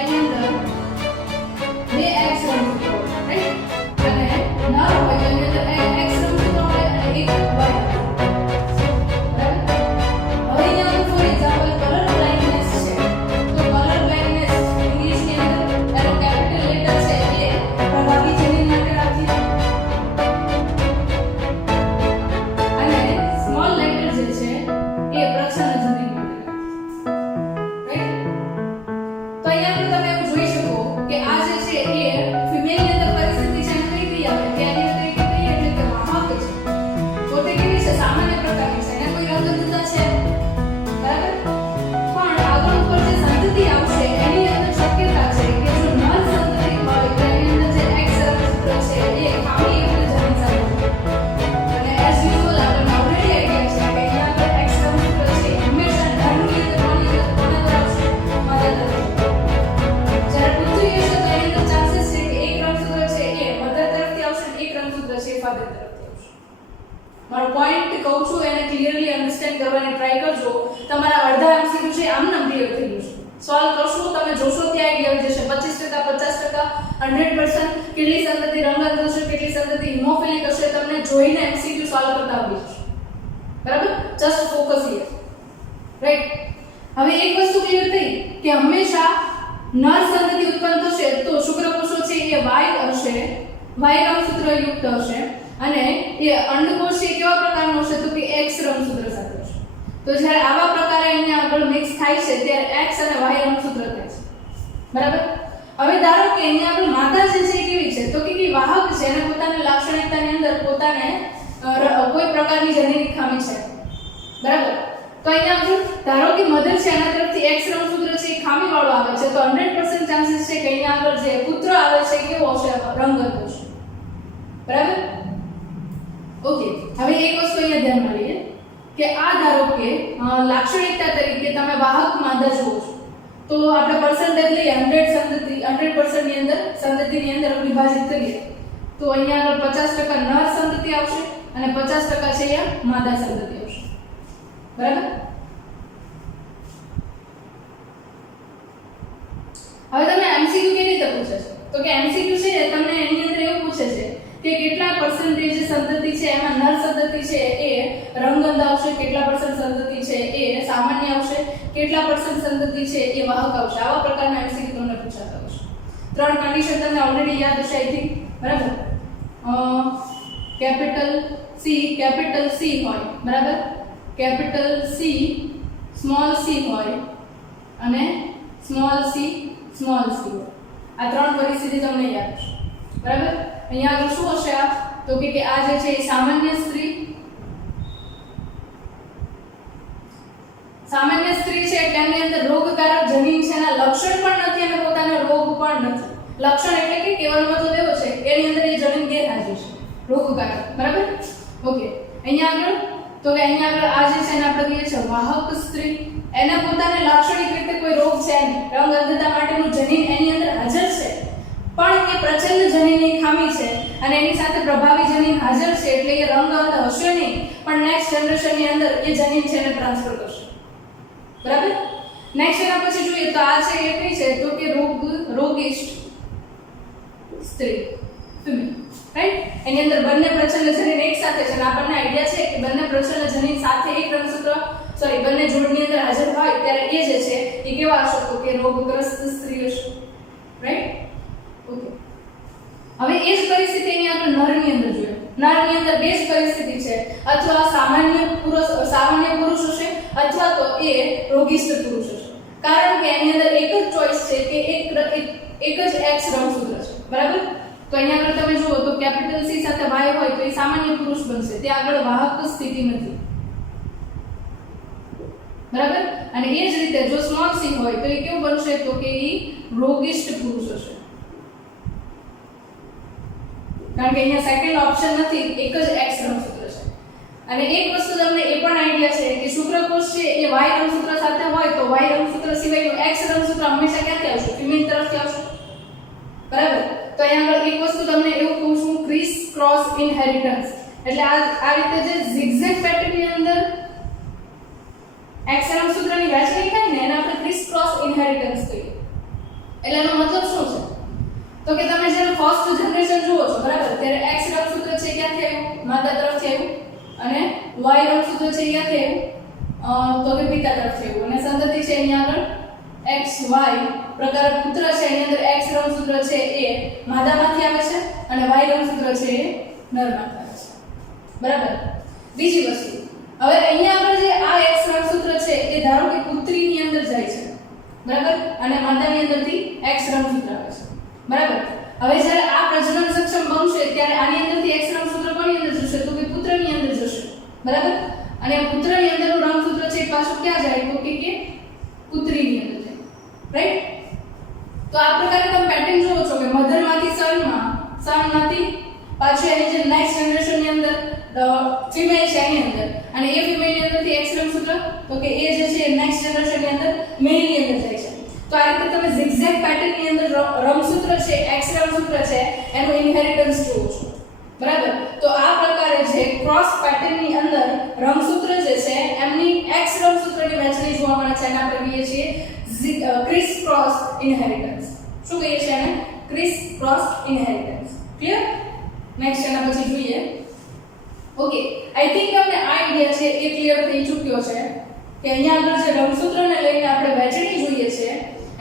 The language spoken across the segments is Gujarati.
એની અંદર બે X રંગસૂત્રો, રાઈટ? અને નર હોય તો એની અંદર X રંગસૂત્રો હોય અને એક Y. બરાબર? હવે અહીંયા ફોર એક્ઝામ્પલ કલર બ્લાઇન્ડનેસ છે, તો કલર બ્લાઇન્ડનેસ ઇંગ્લિશની અંદર એનો કેપિટલ લેટર છે એ પ્રભાવી જનીન માટે રાખીએ અને સ્મોલ લેટર જે છે એ પ્રચ્છન્ન જનીન માટે, રાઈટ? તો અહીંયા તમે એવું જોઈ શકો કે આ જે છે એ ફિમેલ ની અંદર પરિસ્થિતિ છે એમ કઈ ક્રિયા હોય કે એની અંદર એક ક્રિયા એટલે કે વાહક છે, પોતે કેવી છે સામાન્ય પ્રકારની છે, એને કોઈ રંગજુદા છે, બરાબર? પણ આગળ ઉપર જે સંતતિ આવશે એની અંદર શક્યતા છે કે જો નર સંતતિ હોય તો એની અંદર જે X રંગસૂત્ર છે એ ખામી યુક્ત જનીન સાથે અને એઝ યુઝ્યુઅલ આપણે ઓલરેડી આઈડિયા છે કે અહીંયા આગળ X રંગસૂત્ર છે એ હંમેશા નરની અંદર કોની તરફ માદા તરફ. જ્યારે પુત્રી હશે તો એની અંદર ચાન્સીસ છે કે એક રંગસૂત્ર છે એ મધર તરફથી આવશે અને એક રંગસૂત્ર છે એ ફાધર તરફથી આવશે. મારો પોઈન્ટ કહું છું એને ક્લિયરલી અન્ડરસ્ટેન્ડ કરવાની ટ્રાય કરજો. તમારા અડધા એમસીક્યુ છે આમ નામ ક્લિયર થઈ જશે. સોલ્વ કરશો તમે જોશો ત્યાં આઈડિયા આવી જશે. 25% 50% 100% કેટલી સંતતિ રંગત હશે, કેટલી સંતતિ હિમોફિલિક હશે, તમને જોઈને એમસીક્યુ સોલ્વ કરતા આવડી જશે. બરાબર? Just focus here, right? હવે એક વસ્તુ ક્લિયર થઈ કે હંમેશા નર સંતતિ ઉત્પન્ન થશે તો શુક્રકોષો છે એ Y હશે, Y રંગસૂત્ર યુક્ત હશે અને એ અંડકોષ છે કેવા પ્રકારનો હશે તો કે X રંગસૂત્ર સાથે હશે. તો જ્યારે આવા પ્રકારે અહીંયા આગળ મિક્સ થાય છે ત્યારે X અને Y રંગસૂત્ર થાય છે. બરાબર? હવે ધારો કે અહીંયા આગળ માતા જે છે એ કેવી છે તો કે વાહક છે અને પોતાની લાક્ષણિકતાની અંદર પોતાને કોઈ પ્રકારની જનીનિક ખામી છે. બરાબર? તો અહીંયા આગળ ધારો કે મધર છે એના તરફથી X રંગસૂત્ર છે એ ખામી વાળો આવે છે તો 100% ચાન્સીસ છે કે અહીંયા આગળ જે પુત્ર આવે છે કેવો હશે, રંગત હશે. બરાબર? ઓકે. હવે એક વસ્તુ અહીંયા ધ્યાનમાં લઈએ કે આ ધારો કે લાક્ષણિકતા તરીકે તમે વાહક માદા જુઓ છો તો આપણે પર્સન્ટેજ લઈએ 100% ની અંદર સંતતિની અંદર વિભાજિત કરીએ તો અહીંયા આગળ 50% નર સંતતિ આવશે અને 50% છે અહીંયા માદા સંતતિ આવશે. બરાબર? હવે તમે એમસીક્યુ કેવી રીતે પૂછે છે તો કે એમસીક્યુ છે તમને એની અંદર એવું પૂછે છે કે કેટલા પર્સન્ટેજ સંતતિ છે એમાં નર સંતતિ છે એ રંગત આવશે, કેટલા પર્સન્ટ સંતતિ છે એ સામાન્ય આવશે, કેટલા પર્સન્ટ સંતતિ છે એ વાહક આવશે. આવા પ્રકારના એમસીક્યુ તમને પૂછાતા હશે. ત્રણ કન્ડિશન તમને ઓલરેડી યાદ હશે આઈ થિંક. બરાબર? કેપિટલ સી હોય, બરાબર? કેપિટલ સી સ્મોલ સી હોય અને સ્મોલ સી હોય. આ ત્રણ પરિસ્થિતિ તમને યાદ હશે. બરાબર? અહીંયા આગળ શું હશે આ તો કે આ જે છે એ સામાન્ય સ્ત્રી છે એટલે એની અંદર રોગકારક જનીન છે એના લક્ષણ પણ નથી અને પોતાનો રોગ પણ નથી. લક્ષણ એટલે કે કેવલ મતલબ એવો છે કે એની અંદર એ જનીન ગેરહાજર છે, રોગકારક. બરાબર? ઓકે. અહીંયા આગળ તો કે અહીંયા આગળ આ જે છે એને આપણે કહીએ છીએ વાહક સ્ત્રી. એને પોતાને લાક્ષણિક રીતે કોઈ રોગ છે નહીં, રંગ અંધતા માટેનું જનીન એની અંદર હાજર છે પણ એ પ્રચંડ જનીનની ખામી છે અને એની સાથે પ્રભાવી જનીન હાજર છે એટલે એ રંગ અંધ હશે નહીં પણ નેક્સ્ટ જનરેશનની અંદર એ જનીન છે એને ટ્રાન્સફર કરશે. બરાબર? નેક્સ્ટ એના પછી જોઈએ તો આ છે એ કઈ છે તો કે રોગિષ્ટ સ્ત્રી, ફિમેલ. રાઈટ? એની અંદર બંને પ્રચંડ જનીન એક સાથે છે અને આપણને આઈડિયા છે કે બંને પ્રચંડ જનીન સાથે એક રંગસૂત્ર બંને જોડની અંદર હાજર હોય ત્યારે એ જે છે એ કેવા હશે તો કે રોગગ્રસ્ત સ્ત્રી હશે. રાઈટ? ઓકે. હવે એ જ પરિસ્થિતિ અહીંયા આગળ નરની અંદર જોઈએ. નરની અંદર બે જ પરિસ્થિતિ છે, અથવા સામાન્ય પુરુષ હશે અથવા તો એ રોગિષ્ટ પુરુષ હશે. કારણ કે એની અંદર એક જ ચોઈસ છે કે એક જ X રંગસૂત્ર છે. બરાબર? તો અહીંયા આગળ તમે જુઓ તો કેપિટલ સી સાથે Y હોય તો એ સામાન્ય પુરુષ બનશે, તે આગળ વાહક સ્થિતિ નથી. બરાબર? અને એ જ રીતે જો સ્મોલ સી હોય તો એ કેવું બનશે તો કે એ રોગિષ્ટ પુરુષ હશે. કારણ કે અહીંયા સેકન્ડ ઓપ્શન નથી, એક જ X રંગસૂત્ર છે. અને એક વસ્તુ તમને એ પણ આઈડિયા છે કે શુક્રકોષ છે એ Y રંગસૂત્ર સાથે હોય તો Y રંગસૂત્ર સિવાયનું X રંગસૂત્ર હંમેશા ક્યાંથી આવશે? ફિમેલ તરફથી આવશે. બરાબર? તો અહીંયા આગળ એક વસ્તુ તમને એવું કહું છું, ક્રિસ ક્રોસ ઇનહેરિટન્સ. એટલે આ રીતે જે zigzag પેટર્નની અંદર X રંગસૂત્રની વહેંચણી થાય ને એને આપણે ક્રિસ ક્રોસ ઇનહેરિટન્સ કહીએ. એટલે એનો મતલબ શું છે? તો કે તમે જ્યારે ફર્સ્ટ જનરેશન જુઓ છો બરાબર, ત્યારે x રંગસૂત્ર છે ક્યાંથી આવ્યું? માતા તરફથી આવ્યું. અને y રંગસૂત્ર છે ક્યાંથી આવ્યું? તો કે પિતા તરફથી આવ્યું. અને સંતતિ છે અહીંયા આગળ xy પ્રકાર પુત્ર છે, એની અંદર x રંગસૂત્ર છે એ માદામાંથી આવે છે અને y રંગસૂત્ર છે એ નરમાંથી આવે છે. બરાબર. બીજી વસ્તુ, હવે અહીંયા આગળ જે આ x રંગસૂત્ર છે એ ધારો કે પુત્રીની અંદર જાય છે બરાબર, અને માતાની અંદરથી x રંગસૂત્ર આવે છે બરાબર. હવે જ્યારે આ પ્રજનન સક્ષમ બનશે ત્યારે આની અંદરથી x રંગસૂત્ર કોની અંદર જશે? તો કે પુત્રની અંદર જશે બરાબર. અને પુત્રની અંદરનું રંગસૂત્ર છે પાછું ક્યાં જાય? તો કે પુત્રીની અંદર જાય. રાઈટ? તો આ પ્રકારે તમે પેટર્ન જોવો છો કે મધરમાંથી સનમાંથી પાછું એની જે નેક્સ્ટ જનરેશનની અંદર ફિમેલ છે એની અંદર, અને એ ફિમેલની અંદરથી x રંગસૂત્ર તો કે એ જે છે નેક્સ્ટ જનરેશનની અંદર મેલની અંદર જાય છે. તો આ રીતે તમે zigzag પેટર્નની અંદર રંગસૂત્ર છે x રંગસૂત્ર છે એનું ઇનહેરિટન્સ જોવો છો બરાબર. તો આ પ્રકારે જે ક્રોસ પેટર્નની અંદર રંગસૂત્ર જે છે એમની x રંગસૂત્રની વહેંચણી જોવા મળે છે, એને આપણે કહીએ છીએ ક્રિસ ક્રોસ ઇનહેરિટન્સ. શું કહીએ છીએ એને? Criss cross inheritance. Clear? Next એના પછી જોઈએ. ઓકે, આઈ થિંક તમને આ આઈડિયા છે એ ક્લિયર થઈ ચૂક્યો છે કે અહીંયા આગળ જે રંગસૂત્રને લઈને આપણે વહેંચણી જોઈએ છે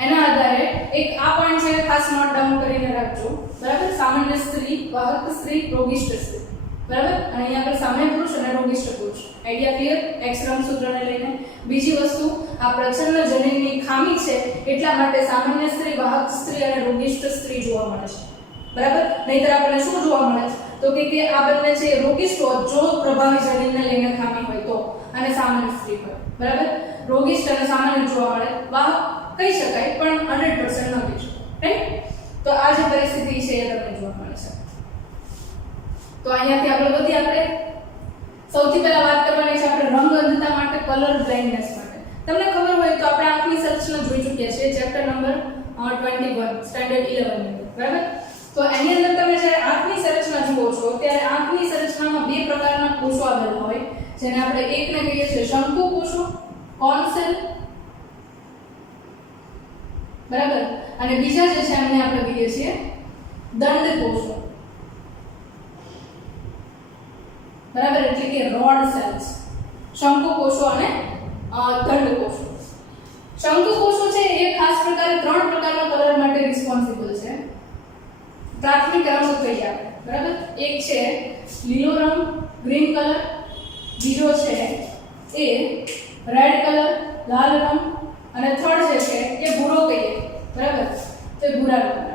એના આધારે એક આ પોઈન્ટ છે ખાસ નોટ ડાઉન કરીને રાખજો બરાબર. સામાન્ય સ્ત્રી, વાહક સ્ત્રી, રોગિષ્ઠ સ્ત્રી બરાબર. અને અહીંયા આગળ સામાન્ય પુરુષ અને રોગિષ્ઠ પુરુષ. આઈડિયા ક્લિયર x રંગસૂત્રને લઈને? બીજી વસ્તુ, આ પ્રચ્છન્ન જનીનની ખામી છે એટલા માટે સામાન્ય સ્ત્રી, વાહક સ્ત્રી અને રોગિષ્ઠ સ્ત્રી જોવા મળે છે બરાબર. નહીતર આપણને શું જોવા મળે? તો કે આ બંને છે રોગિષ્ઠ હોય જો પ્રભાવી જનીનને લઈને ખામી હોય તો, અને સામાન્ય સ્ત્રી હોય બરાબર. રોગિષ્ઠ અને સામાન્ય જોવા મળે, વાહક કહી શકાય પણ 100% ન કહી શકાય. રાઈટ? તો આ જે પરિસ્થિતિ છે એ તમને જોવા મળે છે. તો અહીંયાથી આપણે વધી આપણે સૌથી પહેલા વાત કરવાની છે આપણે રંગ અંધતા માટે, કલર બ્લાઇન્ડનેસ માટે. તમને ખબર હોય તો આપણે આંખની સંરચના જોઈ ચૂક્યા છીએ ચેપ્ટર નંબર 21 સ્ટાન્ડર્ડ 11 ની બરાબર. તો એની અંદર તમે જ્યારે આંખની સંરચના જુઓ છો ત્યારે આંખની સંરચનામાં બે પ્રકારના કોષો આવેલા હોય, જેને આપણે એકને કહીએ છીએ શંકુ કોષો, કોન સેલ બરાબર, અને બીજા જે છે એમને આપણે કહીએ છીએ દંડ કોષો બરાબર, એટલે કે રોડ સેલ્સ. શંકુ કોષો અને દંડ કોષો. શંકુ કોષો છે એ ખાસ પ્રકારે ત્રણ પ્રકારના કલર માટે રિસ્પોન્સિબલ છે. પ્રાથમિક રંગ કહીએ આપણે બરાબર. એક છે લીલો રંગ, ગ્રીન કલર. બીજો છે એ રેડ કલર, લાલ રંગ. અને થર્ડ જે છે એ ભૂરો કહીએ બરાબર, તો એ ભૂરા રંગ.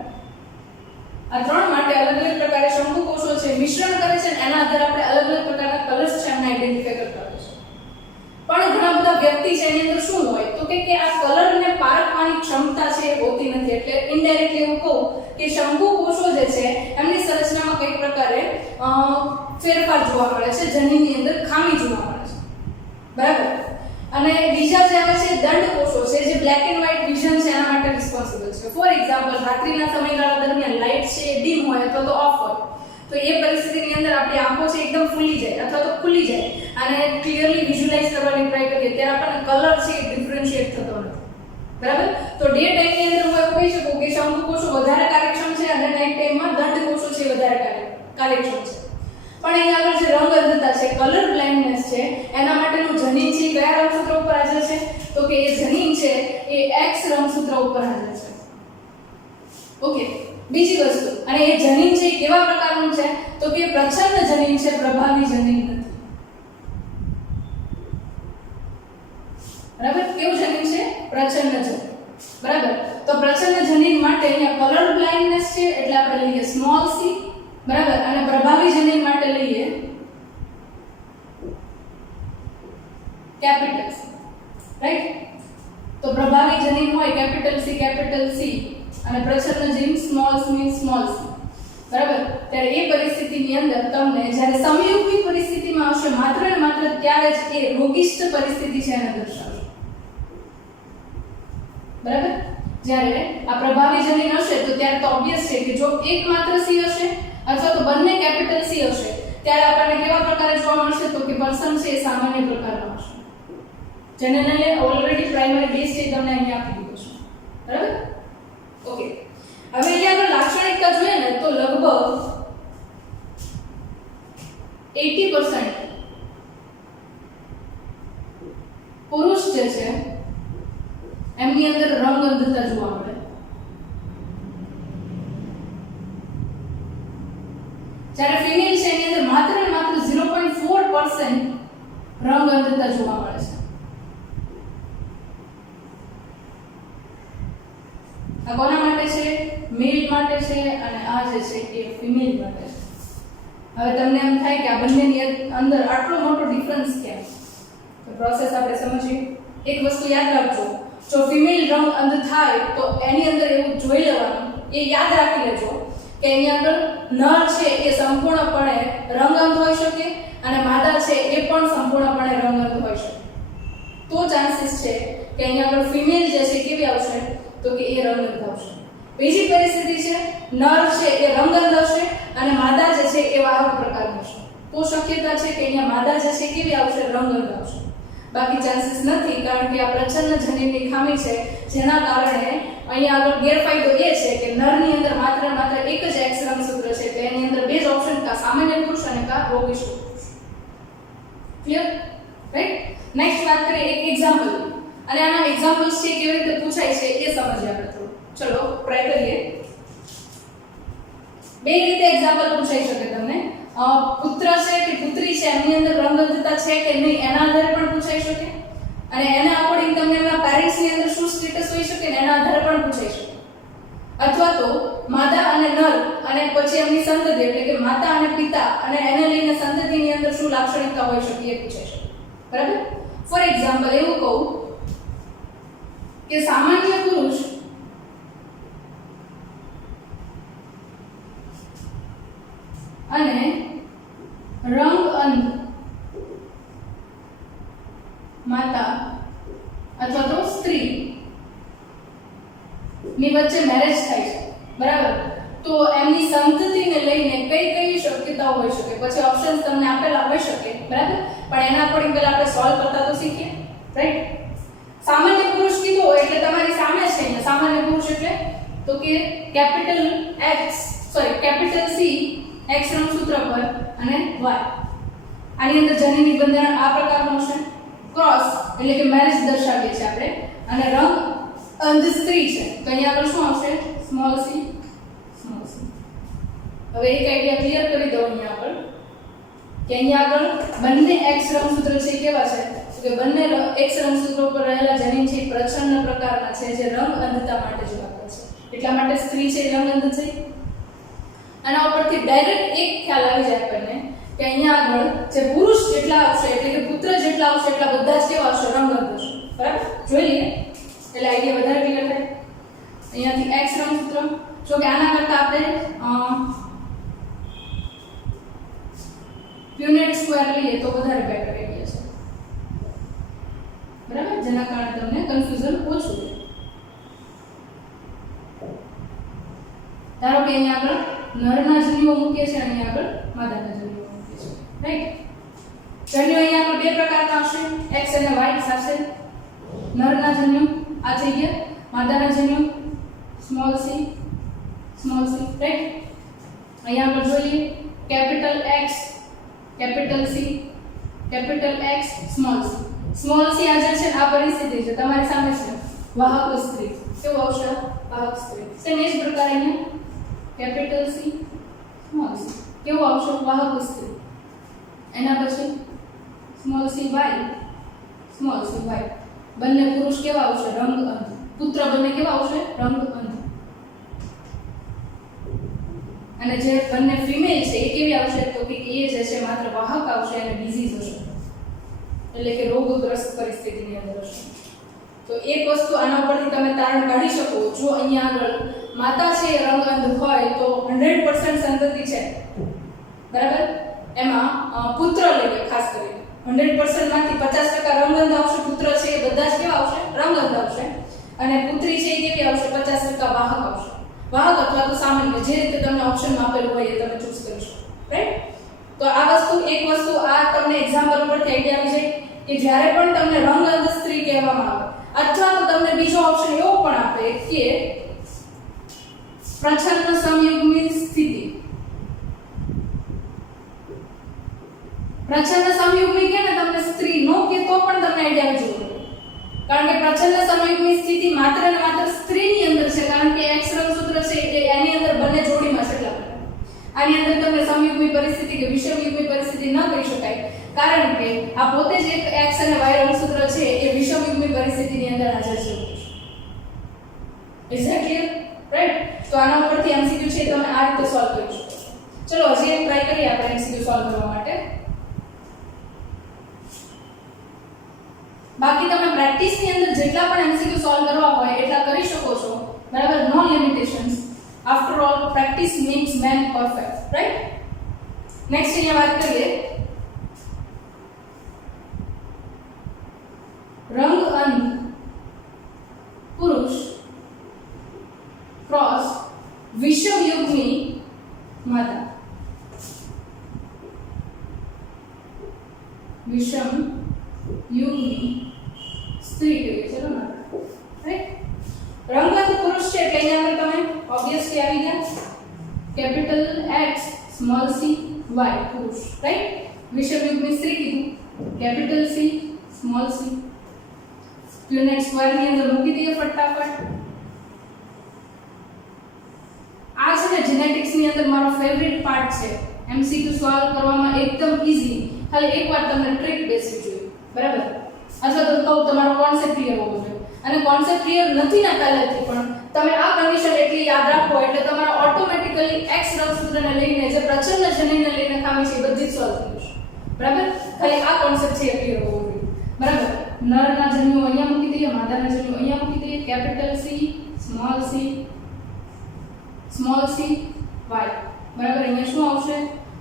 આ ત્રણ માટે અલગ અલગ પ્રકારે શંકુ કોષો છે મિશ્રણ કરે છે, અને એના આધારે આપણે અલગ અલગ પ્રકારના કલર્સ છે એમને આઈડેન્ટિફાઈ કરતા હોઈએ છીએ. પણ ઘણા બધા વ્યક્તિ છે એની અંદર શું હોય તો કે આ કલરને પારખવાની ક્ષમતા છે એ હોતી નથી. એટલે ઇનડાયરેક્ટલી એવું કહું કે શંકુ કોષો જે છે એમની સંરચનામાં કઈ પ્રકારે ફેરફાર જોવા મળે છે, જનીનની અંદર ખામી જોવા મળે છે બરાબર. અને બીજા જે આવે છે દંડ કોષો છે જે બ્લેક એન્ડ વ્હાઇટ વિઝન છે એના માટે રિસ્પોન્સિબલ છે. ફોર એક્ઝામ્પલ, રાત્રિના સમયગાળા દરમિયાન લાઇટ છે એ ડીમ હોય અથવા તો ઓફ હોય, તો એ પરિસ્થિતિની અંદર આપણી આંખો છે એકદમ ફૂલી જાય અથવા તો ખુલી જાય અને ક્લિયરલી વિઝ્યુઅલાઇઝ કરવાની ટ્રાય કરીએ ત્યારે આપણને કલર છે એ ડિફરન્શિએટ થતો નથી બરાબર. તો ડે ટાઈમની અંદર હું એવું કહી શકું કે શંકુ કોષો વધારે કાર્યક્ષમ છે અને નાઇટ ટાઈમમાં દંડ કોષો છે વધારે કાર્યક્ષમ છે. પણ અહીંયા આગળ જે રંગ અંધતા છે, કલર બ્લાઇન્ડનેસ છે, એના માટેનું જનીન છે કયા રંગસૂત્ર ઉપર હાજર છે તો કે એ જનીન છે એ X રંગસૂત્ર ઉપર હાજર છે. ઓકે, બીજી વસ્તુ, અને એ જનીન છે કેવા પ્રકારનું છે તો કે પ્રચ્છન્ન જનીન છે, પ્રભાવી જનીન નથી બરાબર. કેવું જનીન છે? પ્રચ્છન્ન જનીન બરાબર. તો પ્રચ્છન્ન જનીન માટે અહીંયા કલર બ્લાઇન્ડનેસ છે એટલે આપણે લઈએ સ્મોલ c બરાબર, અને પ્રભાવી જનીન માટે લઈએ કેપિટલ C રાઈટ. તો પ્રભાવી જનીન હોય કેપિટલ C અને પ્રચ્છન્ન જનીન સ્મોલ c બરાબર. ત્યારે એ પરિસ્થિતિની અંદર તમને જ્યારે સમયુગ્મી પરિસ્થિતિમાં આવશે માત્ર ને માત્ર ત્યારે જ એ રોગિષ્ઠ પરિસ્થિતિ છે એને દર્શાવશે બરાબર. જ્યારે આ પ્રભાવી જનીન હશે તો ત્યારે તો ઓબ્વિયસ છે કે જો એકમાત્ર C હશે અથવા તો બંને કેપિટલ C હશે ત્યારે આપણને કેવા પ્રકારે જોવા મળશે તો કે પર્સન છે એ સામાન્ય પ્રકારનો હશે, જેને લઈને ઓલરેડી પ્રાઇમરી બેઝ છે તમને અહીંયા આપી દીધું છે બરાબર. ઓકે, હવે અહીંયા આગળ લાક્ષણિકતા જોઈએ ને તો લગભગ 80% પુરુષ જે છે એમની અંદર રંગ અંધતા જોવા મળે, જ્યારે ફિમેલ છે એની અંદર માત્ર ને માત્ર 0.4% રંગ અંધતા જોવા મળે છે. આ કોના માટે છે? મેલ માટે છે અને આ જે છે એ ફિમેલ માટે છે. હવે તમને એમ થાય કે આ બંનેની અંદર આટલો મોટો ડિફરન્સ કેમ? તો પ્રોસેસ આપણે સમજીએ. એક વસ્તુ યાદ રાખજો, જો ફિમેલ રંગ અંધ થાય તો એની અંદર એવું જોઈ લેવાનું, એ યાદ રાખી લેજો કે એની આગળ નર છે એ સંપૂર્ણપણે રંગ અંધ હોઈ શકે અને માદા છે એ પણ સંપૂર્ણપણે રંગ અંધ હોઈ શકે. તો ચાન્સીસ છે કે એની આગળ ફિમેલ જે છે કેવી આવશે? તો કે એ રંગ અંધ આવશે. બીજી પરિસ્થિતિ છે નર છે એ રંગ અંધ હશે અને માદા જે છે એ વાહક પ્રકારનું હશે. તો શક્યતા છે કે અહીંયા માદા જે છે કેવી આવશે? રંગ અંધ આવશે. બાકી ચાન્સીસ નથી, કારણ કે આ પ્રચ્છન્ન જનીનની ખામી છે, જેના કારણે અહીંયા આગળ ગેરફાયદો એ છે કે નરની અંદર માત્ર એક જ એક્સ રંગસૂત્ર છે, એટલે એની અંદર બે જ ઓપ્શન, કા સામાન્ય પુરુષ અને કા રોગી પુરુષ. ક્લિયર? રાઈટ? નેક્સ્ટ વાત કરીએ એક એક્ઝામ્પલ, અને આના એક્ઝામ્પલ્સ છે કેવી રીતે પૂછાય છે એ સમજીએ આપણે થોડું. ચલો ટ્રાય કરીએ. બે રીતે એક્ઝામ્પલ પૂછાઈ શકે તમને. પુત્ર છે કે પુત્રી છે એમની અંદર રંગ અંધતા છે કે નહીં એના આધારે પણ પૂછાઈ શકે, અને એના અકોર્ડિંગ તમને એમના પેરેન્ટ્સ ની અંદર શું સ્ટેટસ હોઈ શકે ને એના આધારે પણ પૂછાઈ શકે. અથવા તો માદા અને નર અને પછી એમની સંતતિ, એટલે કે માતા અને પિતા અને એને લઈને સંતતિની અંદર શું લાક્ષણિકતા હોઈ શકે એ પૂછાઈ શકે. બરાબર? ફોર એક્ઝામ્પલ એવું કહું કે સામાન્ય પુરુષ અને રંગ અંધ માતા અથવા તો સ્ત્રી ની વચ્ચે મેરેજ થાય છે. બરાબર? તો એમની સંતતિને લઈને કઈ કઈ શક્યતાઓ હોઈ શકે? પછી ઓપ્શન્સ તમને આપેલા હોઈ શકે. બરાબર? પણ એના અકોર્ડિંગ પહેલા આપણે સોલ્વ કરતા તો શીખીએ. રાઈટ? સામાન્ય પુરુષ કીધું હોય એટલે તમારી સામે છે અહીંયા સામાન્ય પુરુષ એટલે તો કે કેપિટલ C X રંગસૂત્ર પર અને Y. આની અંદર જનીની બંધારણ આ પ્રકારનું છે. ક્રોસ એટલે કે મેરેજ દર્શાવીએ છીએ આપણે, અને રંગ અંધ સ્ત્રી છે તો અહીંયા આગળ શું આવશે? Small c. હવે એક આઈડિયા ક્લિયર કરી દઉં અહીંયા આગળ કે અહીંયા આગળ બંને X રંગસૂત્ર છે કેવા છે? તો કે બંને X રંગસૂત્રો પર રહેલા જનીન છે પ્રચ્છન્ન પ્રકારના છે, જે રંગ અંધતા માટે જવાબદાર છે. એટલા માટે સ્ત્રી છે રંગ અંધ છે. આના ઉપરથી ડાયરેક્ટ એક ખ્યાલ આવી જાય આપણને કે અહીંયા આગળ જે પુરુષ જેટલા આવશે એટલે કે પુત્ર જેટલા આવશે એટલા બધા જ કેવા આવશે? રંગ અંધ હશે. બરાબર? જોઈ લઈએ એટલે આઈડિયા વધારે ક્લિયર થાય. અહીંયાથી X રંગસૂત્ર, જો કે આના કરતા આપણે પ્યુનેટ સ્ક્વેર લઈએ તો વધારે બેટર આઈડિયા છે. બરાબર? જેના કારણે તમને કન્ફ્યુઝન ઓછું થાય. ધારો કે અહીંયા આગળ નરના જન્યુઓ મૂકીએ છીએ, અહીંયા આગળ માદાના જન્યુઓ મૂકીએ છીએ. રાઈટ? જન્યુ અહીંયા આગળ બે પ્રકારના આવશે, X અને Y સાથે. નરના જન્યુ આ થઈ ગયા, માદાના જન્યુ સ્મોલ c. રાઈટ? અહીંયા આગળ જોઈએ capital X capital C capital X small c. Small c આ જે છે આ પરિસ્થિતિ છે તમારી સામે છે વાહક સ્ત્રી. કેવું આવશે? વાહક સ્ત્રી. સેમ એ જ પ્રકારે અહીંયા કેપિટલ C સ્મોલ c કેવું આવશે? વાહક સ્ત્રી. એના પછી small c y small c y. બંને પુરુષ કેવા આવશે? રંગ અંધ. પુત્ર બંને કેવા આવશે? રંગ અંધ. અને જે બંને ફિમેલ છે એ કેવી આવશે? તો કે એ જે છે માત્ર વાહક આવશે અને ડિઝીઝ હશે, એટલે કે રોગગ્રસ્ત પરિસ્થિતિની અંદર હશે. તો એક વસ્તુ આના ઉપરથી તમે તારણ કાઢી શકો, જો અહીંયા આગળ માતા છે એ રંગ અંધ હોય તો 100% સંતતિ છે. બરાબર? એમાં પુત્ર લઈએ ખાસ કરીને 100% માંથી 50% રંગ અંધ આવશે. પુત્ર છે એ બધા જ કેવા આવશે? રંગ અંધ આવશે. અને પુત્રી છે એ કેવી આવશે? 50% વાહક આવશે. વાહક અથવા તો સામાન્ય, જે રીતે તમને ઓપ્શનમાં આપેલું હોય એ તમે ચૂઝ કરી શકો. રાઈટ? તો આ વસ્તુ એક વસ્તુ આ તમને એક્ઝામ્પલ ઉપરથી આઈડિયા આવી જાય કે જ્યારે પણ તમને રંગ અંધ સ્ત્રી કહેવામાં આવે અથવા તો તમને બીજો ઓપ્શન એવો પણ આપે કે પ્રચ્છન્ન સંયુગ્મની સ્થિતિ. પ્રચ્છન્ન સંયુગ્મી કે ને તમને સ્ત્રી નો કે તો પણ તમને આઈડિયા આવી જવું, કારણ કે પ્રચ્છન્ન સંયુગ્મની સ્થિતિ માત્ર ને માત્ર સ્ત્રીની અંદર છે, કારણ કે એક્સ રંગસૂત્ર છે એ એની અંદર બંને જોડીમાં છે. એટલા આની અંદર તમે સંયુગ્મી પરિસ્થિતિ કે વિષમયુગ્મી પરિસ્થિતિ ન કહી શકાય, કારણ કે આ પોતે જ એક એક્સ અને વાય રંગસૂત્ર છે એ વિષમયુગ્મી પરિસ્થિતિની અંદર હાજર છે. Is that clear? રાઈટ? તો આના ઉપરથી એમસીક્યુ છે તમે આ રીતે સોલ્વ કરી શકો. ચલો હજી એક ટ્રાય કરીએ આપણે એમસીક્યુ સોલ્વ કરવા માટે. બાકી તમે પ્રેક્ટિસની અંદર જેટલા પણ એમસીક્યુ સોલ્વ કરવા હોય એટલા કરી શકો છો, બરાબર? નો limitations. After all, practice makes man perfect, right? Next અહીંયા વાત કરીએ રંગ અંધ પુરુષ ક્રોસ વિષમયુગ્મી માતા. વિષમયુગ્મી સ્ત્રી કહીએ છે ને, રાઈટ? રંગત પુરુષ છે એટલે અહીંયા આગળ તમે ઓબ્વિયસલી આવી ગયા capital X small c y પુરુષ, રાઈટ? વિષમયુગ્મી સ્ત્રી કીધું capital C small c. Unit square ની અંદર મૂકી દઈએ ફટાફટ. આ છે ને જેનેટિક્સ ની અંદર મારો ફેવરિટ પાર્ટ છે. MCQ સોલ્વ કરવામાં એકદમ ઈઝી, ખાલી એકવાર તમને ટ્રિક બેસવી જોઈએ, બરાબર? અથવા તો કહું તમારો કોન્સેપ્ટ ક્લિયર હોવો જોઈએ, અને કોન્સેપ્ટ ક્લિયર નથી ને પહેલેથી પણ તમે આ કન્ડિશન એટલી યાદ રાખો એટલે તમારા ઓટોમેટિકલી એક્સ રંગસૂત્રને લઈને જે પ્રચ્છન્ન જનીનને લઈને ખામી છે એ બધી જ સોલ્વ થઈ જશે, બરાબર? ખાલી આ કોન્સેપ્ટ છે એ ક્લિયર હોવો જોઈએ, બરાબર? નરના જન્યુઓ અહીંયા મૂકી દઈએ, માદાના જન્યુઓ અહીંયા મૂકી દઈએ, capital C small c y, બરાબર? અહીંયા શું આવશે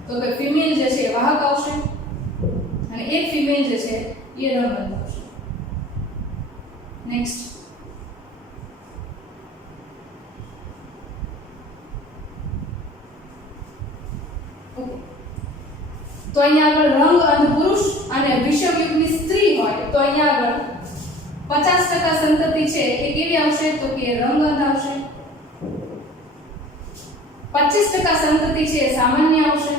તો કે ફિમેલ જે છે એ વાહક આવશે અને એક ફિમેલ જે છે એ રંગત આવશે. નેક્સ્ટ તો અહીંયા આગળ રંગ અંધ પુરુષ અને વિષમયુગ્મી સ્ત્રી હોય તો અહીંયા આગળ 50% સંતતિ છે એ કેવી આવશે તો કે રંગ અંધ આવશે. 25% સંતતિ છે એ સામાન્ય આવશે,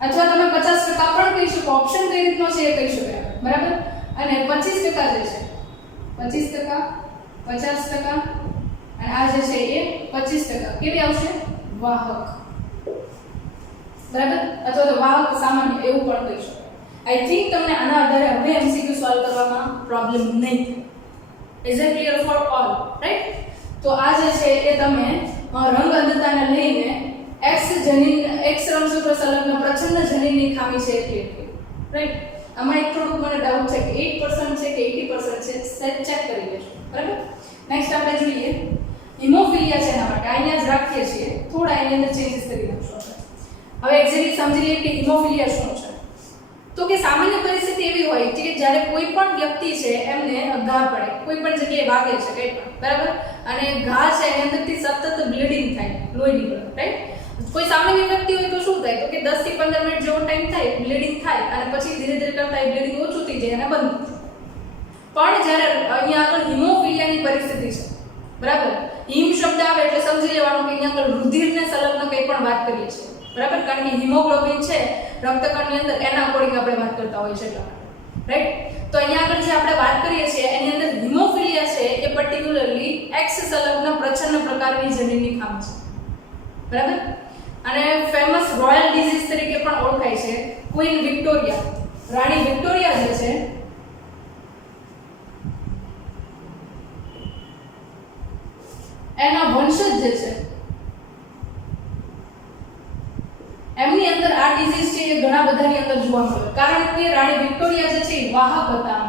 અથવા તમે 50% પણ કહી શકો, ઓપ્શન કઈ રીતનો છે એ કહી શકાય, બરાબર? અને 25% જે છે 25% 50% અને આ જે છે એ 25% કેવી આવશે વાહક, બરાબર? અથવા તો વાહક સામાન્ય એવું પણ કહી શકાય. આઈ થિંક તમને આના આધારે હવે એમસીક્યુ સોલ્વ કરવામાં પ્રોબ્લેમ નહીં થાય. Is it clear for all? Right? તો આ જે છે એ તમે રંગ અંધતાને લઈને એક્સ રંગસૂત્ર સંલગ્ન પ્રચ્છન્ન જનીનની ખામી છે એટલે, રાઈટ? આમાં એક થોડુંક મને ડાઉટ છે કે 8% છે કે 80% છે, સેટ ચેક કરી લેજો, બરાબર? નેક્સ્ટ આપણે જોઈએ હિમોફિલિયા છે. એના માટે અહીંયા જ રાખીએ છીએ, થોડા એની અંદર ચેન્જીસ કરી નાખશું આપણે. હવે એક્ઝેક્ટલી સમજી લઈએ કે હિમોફિલિયા શું છે. તો કે સામાન્ય પરિસ્થિતિ એવી હોય કે જ્યારે કોઈ પણ વ્યક્તિ છે એમને ઘા પડે, કોઈ પણ જગ્યાએ વાગે છે કંઈ પણ, બરાબર? અને ઘા છે એની અંદરથી સતત બ્લીડિંગ થાય, લોહી નીકળે, રાઈટ? કોઈ સામાન્ય વ્યક્તિ હોય તો શું થાય તો કે 10 થી 15 મિનિટ જેવો ટાઈમ થાય, બ્લીડિંગ થાય અને પછી ધીરે ધીરે કરતા એ બ્લીડિંગ ઓછું થઈ જાય અને બંધ થાય. પણ જ્યારે અહીંયા આગળ હિમોફિલિયાની પરિસ્થિતિ છે, બરાબર? હિમ શબ્દ આવે એટલે સમજી લેવાનું કે અહીંયા આગળ રુધિરને સંલગ્ન કંઈ પણ વાત કરીએ છીએ, બરાબર? કારણ કે હિમોગ્લોબિન છે રક્તકણની અંદર એના અકોર્ડિંગ આપણે વાત કરતા હોઈએ છીએ, રાઈટ? તો અહીંયા આગળ જે આપણે વાત કરીએ છીએ એની અંદર હિમોફિલિયા છે એ પર્ટિક્યુલરલી એક્સ સંલગ્ન પ્રચ્છન્ન પ્રકારની જનીનની ખામી છે, બરાબર? અને ફેમસ રોયલ ડિઝીઝ તરીકે પણ ઓળખાય છે. ક્વીન વિક્ટોરિયા, રાણી વિક્ટોરિયા જે છે એના વંશજ જે છે એમની અંદર આ ડિઝીઝ છે એ ઘણા બધાની અંદર જોવા મળે, કારણ કે રાણી વિક્ટોરિયા જે છે એ વાહક હતા,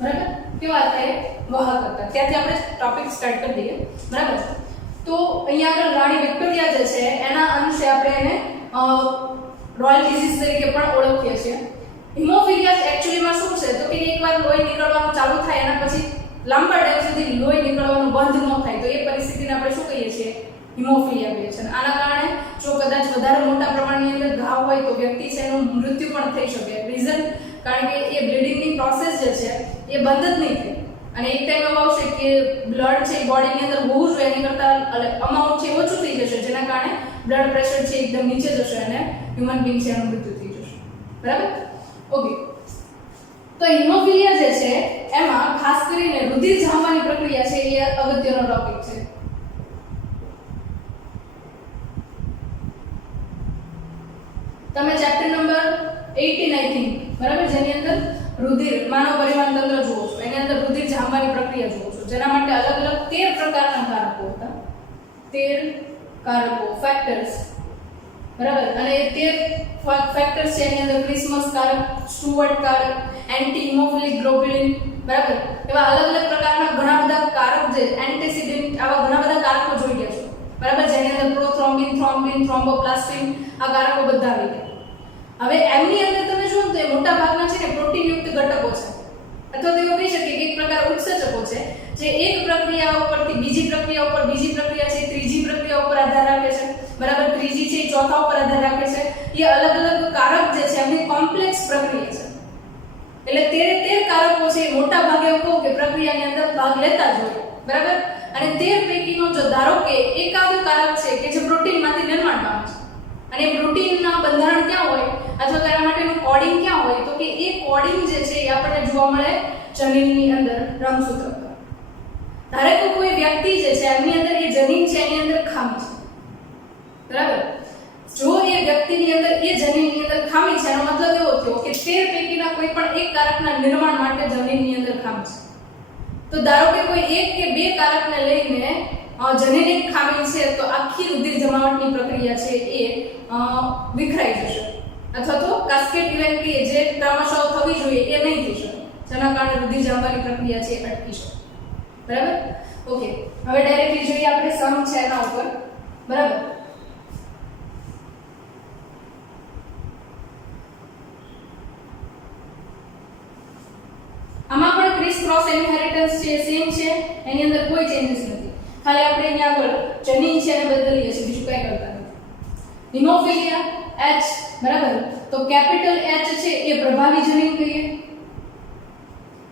બરાબર? કેવા હતા? વાહક હતા. ત્યાંથી આપણે ટોપિક સ્ટાર્ટ કરી દઈએ, બરાબર? તો અહીંયા આગળ રાણી વિક્ટોરિયા જે છે એના અંશે આપણે એને રોયલ ડિઝીઝ તરીકે પણ ઓળખીએ છીએ. હિમોફિલિયા એક્ચ્યુઅલીમાં શું છે તો કે એકવાર લોહી નીકળવાનું ચાલુ થાય એના પછી લાંબા ટાઈમ સુધી લોહી નીકળવાનું બંધ ન થાય તો એ પરિસ્થિતિને આપણે શું કહીએ છીએ? હિમોફિલિયા કહીએ છીએ. આના કારણે જો કદાચ વધારે મોટા પ્રમાણની અંદર ઘાવ હોય તો વ્યક્તિ છે એનું મૃત્યુ પણ થઈ શકે. રીઝન કારણ કે એ બ્લીડિંગની પ્રોસેસ જે છે એ બંધ જ નહીં થાય, અને એક ટાઈમ એવો આવશે કે બ્લડ છે બોડીની અંદર હોવું જોઈએ એની કરતાં અમાઉન્ટ છે ઓછું થઈ જશે, જેના કારણે બ્લડ પ્રેશર છે એકદમ નીચે જશે અને હ્યુમન બીંગ છે એનું મૃત્યુ થઈ જશે. બરાબર? ઓકે. તો હિમોફિલિયા જે છે એમાં ખાસ કરીને રુધિર જામવાની પ્રક્રિયા છે એ અગત્યનો ટોપિક છે. તમે ચેપ્ટર નંબર 18 આઈ થિંક, બરાબર, જેની અંદર રુધિર માનવ પરિવહન તંત્ર જુઓ છો, એની અંદર રુધિર જામવાની પ્રક્રિયા જુઓ છો, જેના માટે અલગ અલગ 13 પ્રકારના કારકો હતા. 13 કારકો, ફેક્ટર્સ, બરાબર. અને એ 13 ફેક્ટર્સ છે એની અંદર ક્રિસમસ કારક, સ્ટુઅર્ટ કારક, એન્ટી હિમોફિલિક ગ્લોબ્યુલિન, બરાબર, એવા અલગ અલગ પ્રકારના ઘણા બધા કારક છે, એન્ટેસિડન્ટ, આવા ઘણા બધા કારકો જોઈ ગયા છો, બરાબર, જેની અંદર પ્રોથ્રોમ્બિન, થ્રોમ્બિન, થ્રોમ્બોપ્લાસ્ટિન આ કારકો બધા આવી ગયા. હવે એમની અંદર તમે જુઓ તો એ મોટા ભાગના છે ને પ્રોટીનયુક્ત ઘટકો છે, અથવા તો એવું કહી શકીએ કે એક પ્રકાર ઉત્સેચકો છે જે એક પ્રક્રિયા ઉપરથી બીજી પ્રક્રિયા ઉપર, બીજી પ્રક્રિયા છે ત્રીજી પ્રક્રિયા ઉપર આધાર રાખે છે, બરાબર, ત્રીજી છે ચોથા ઉપર આધાર રાખે છે. એ અલગ અલગ કારક જે છે એમની કોમ્પ્લેક્સ પ્રક્રિયા છે. એટલે 13 કારકો છે એ મોટા ભાગે એવું કહું કે પ્રક્રિયાની અંદર ભાગ લેતા જ હોય, બરાબર. અને 13 પૈકીનો જો ધારો કે એકાદ કારક છે કે જે પ્રોટીનમાંથી નિર્માણ પામે છે અને પ્રોટીનના બંધારણ ક્યાં હોય અથવા તેના માટેનું કોડિંગ ક્યાં હોય, તો કે એ કોડિંગ જે છે એ આપણને જોવા મળે જનીનની અંદર, રંગસૂત્ર પર. ધારો કે કોઈ વ્યક્તિ જે છે એમની અંદર એ જનીન છે એની અંદર ખામી છે, બરાબર. જો એ વ્યક્તિની અંદર એ જનીનની અંદર ખામી છે એનો મતલબ એવો થયો કે 13 પૈકીના કોઈ પણ એક કારકના નિર્માણ માટે જનીનની અંદર ખામી છે. તો ધારો કે કોઈ એક કે બે કારકને લઈને જનીનિક ખામી છે તો આખી રુધિર જમાવટની પ્રક્રિયા છે એ વિખરાઈ જશે, અથવા તો કાસ્કેડ ઇવેન્ટ કે જે ક્રમશઃ થવી જોઈએ એ નહીં થઈ શકે, જેના કારણે રુધિર જમાવવાની પ્રક્રિયા છે અટકી શકે. બરાબર? ઓકે. હવે ડાયરેક્ટલી જોઈએ આપણે સમ છે એના ઉપર, બરાબર. આમાં પણ ક્રિસ ક્રોસ ઇનહેરિટન્સ છે સેમ છે, એની અંદર કોઈ ચેન્જીસ નથી, ખાલી આપણે અહીંયા આગળ જનીન છે એને બદલીએ છીએ, બીજું કંઈ કરતા નથી. હિમોફિલિયા H, બરાબર, તો કેપિટલ H છે એ પ્રભાવી જનીન કહીએ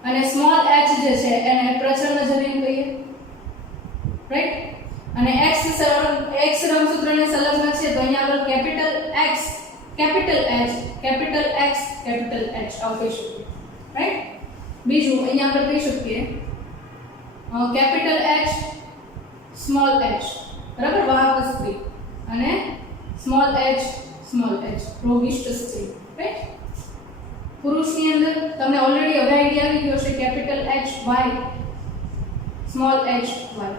અને સ્મોલ h જે છે એને પ્રચંડ જનીન કહીએ, રાઈટ. અને X રંગસૂત્રને સંલગ્ન છે તો અહીંયા આગળ capital X, capital H, capital X, capital H આવું કહી શકીએ, રાઈટ. બીજું અહીંયા આપણે કહી શકીએ કેપિટલ H, સ્મોલ h, બરાબર, વાહક સ્ત્રી, અને સ્મોલ h, રોગિષ્ટ સ્ત્રી, રાઈટ. પુરુષની અંદર તમને ઓલરેડી હવે આઈડિયા આવી ગયો છે, capital H Y, small h Y.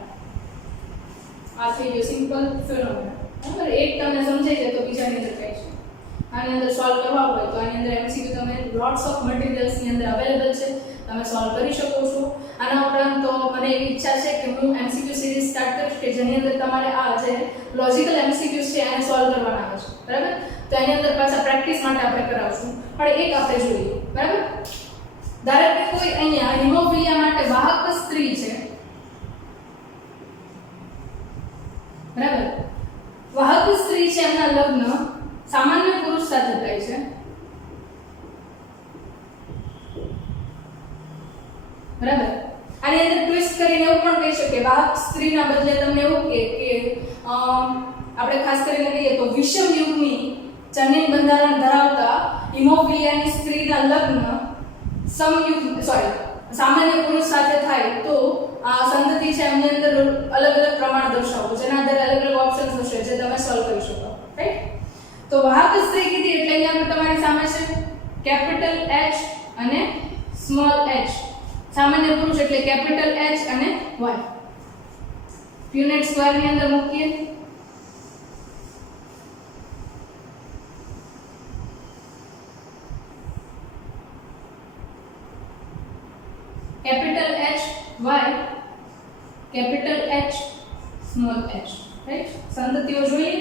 આ થઈ ગયો સિમ્પલ ફિનોમેના, બરાબર. એક તમને સમજાઈ જાય તો બીજાની અંદર કઈ છે. આની અંદર સોલ્વ કરવા હોય તો આની અંદર MCQ તમે લોટ્સ ઓફ મટીરીયલ્સ ની અંદર અવેલેબલ છે, તમે સોલ્વ કરી શકો છો. આના ઉપરાંત તો મને એવી ઈચ્છા છે કે હું MCQ સિરીઝ સ્ટાર્ટ કરીશ કે જેની અંદર તમારે આ જે લોજિકલ MCQs છે એને સોલ્વ કરવાના આવે છે, બરાબર. તો એની અંદર પાછા પ્રેક્ટિસ માટે આપણે કરાવશું, પણ એક આપણે જોઈએ, બરાબર. ધારો કે કોઈ અહીંયા હિમોફિલિયા માટે વાહક સ્ત્રી છે, બરાબર. વાહક સ્ત્રી છે, એમના લગ્ન સામાન્ય પુરુષ સાથે થાય છે, બરાબર. આની અંદર ટ્વિસ્ટ કરીને એવું પણ કહી શકીએ વાહક સ્ત્રીના બદલે તમને એવું કે આપણે ખાસ કરીને કહીએ તો વિષમ યુગની જનીન બંધારણ ધરાવતા હિમોફિલિયાની સ્ત્રીના લગ્ન સામાન્ય પુરુષ સાથે થાય તો આ સંતતિ છે એમની અંદર અલગ અલગ પ્રમાણ દર્શાવો, જેના આધારે અલગ અલગ ઓપ્શન્સ હશે જે તમે સોલ્વ કરી શકો, રાઈટ. તો વાહક સ્ત્રી કીધી એટલે અહીંયા તમારી સામે છે કેપિટલ H અને સ્મોલ h. સામાન્ય પુરુષ એટલે કેપિટલ H અને Y. પ્યુનેટ સ્ક્વેર ની અંદર મૂકીએ, capital H Y, capital H, small h, right. સંતતિઓ જોઈએ.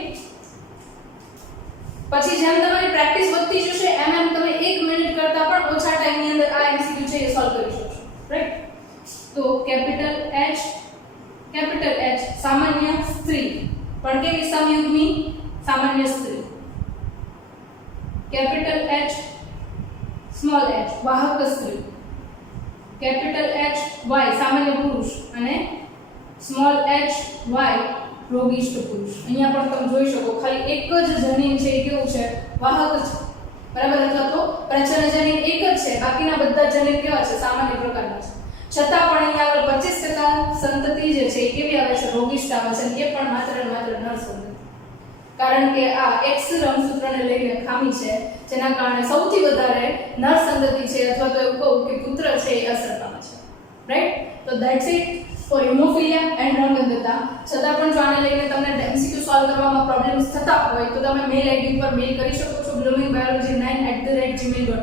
પછી જેમ તમારી પ્રેક્ટિસ વધતી જશે એમ તમે 1 મિનિટ કરતા પણ ઓછા ટાઈમ ની અંદર આ MCQ છે એ સોલ્વ કરી શકશો, રાઈટ. તો કેપિટલ H સામાન્ય સ્ત્રી, પણ કેવી સમયુગ્મી સામાન્ય સ્ત્રી. કેપિટલ H, સ્મોલ h વાહક સ્ત્રી. કેપિટલ H Y સામાન્ય પુરુષ અને સ્મોલ h y રોગિષ્ઠ પુરુષ. અહીંયા પણ તમે જોઈ શકો ખાલી એક જ જનીન છે એ કેવું છે વાહક છે બરાબર, અથવા તો પ્રચ્છન્ન જનીન એક જ છે, બાકીના બધા જનીન કેવા છે સામાન્ય પ્રકારના છે. છતાં પણ અહીંયા આગળ 25% સંતતિ જે છે એ કેવી આવે છે રોગિષ્ઠ આવે છે, અને એ પણ માત્ર ને માત્ર નર સંતતિ. કારણ કે આ X રંગસૂત્રને લઈને ખામી છે, જેના કારણે સૌથી વધારે નર સંતતિ છે અથવા તો એવું કહું કે પુત્ર છે એ અસર પામે છે. રાઈટ? તો that's it for haemophilia and રંગઅંધતા. છતાં પણ જો આને લઈને તમને MCQ સોલ્વ કરવામાં પ્રોબ્લેમ્સ થતા હોય તો તમે મેલ આઈડી પર મેલ કરી શકો છો bloomingbiology9@gmail.com.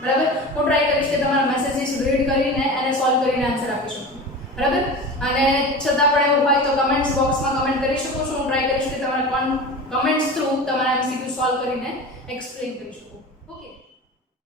બરાબર, હું ટ્રાય કરીશ કે તમારા મેસેજીસ રીડ કરીને અને સોલ્વ કરીને આન્સર આપી શકું. બરાબર, અને છતાં પણ એવું હોય તો કમેન્ટ્સ બોક્સમાં કમેન્ટ કરી શકો છો. હું ટ્રાય કરીશ કે તમારા કમેન્ટ્સ થ્રુ તમારા MCQ સોલ્વ કરીને એક્સપ્લેન કરી શકું. ઓકે.